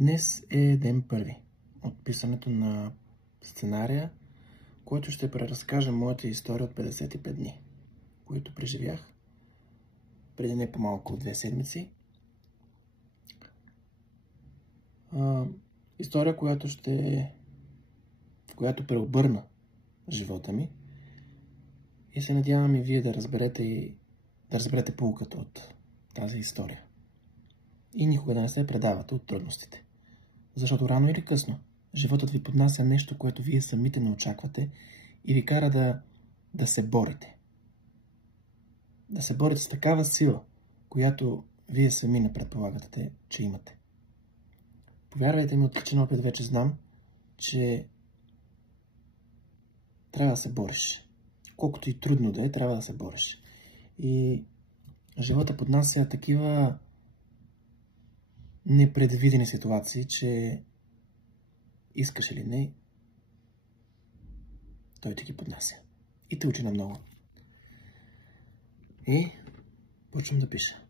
Днес е ден първи от писането на сценария, който ще преразкажа моята история от 55 дни, които преживях преди не по-малко от 2 седмици. История, която преобърна живота ми, и се надявам и вие да разберете поуката от тази история. И никога да не се предавате от трудностите. Защото рано или късно животът ви поднася нещо, което вие самите не очаквате и ви кара да се борите. Да се борите с такава сила, която вие сами не предполагате, че имате. Повярвайте ми, от личен опит вече знам, че трябва да се бориш. Колкото и трудно да е, трябва да се бориш. И живота поднася такива непредвидени ситуации, че искаш или не, той ти ги поднася. И те учи на много. И почвам да пиша.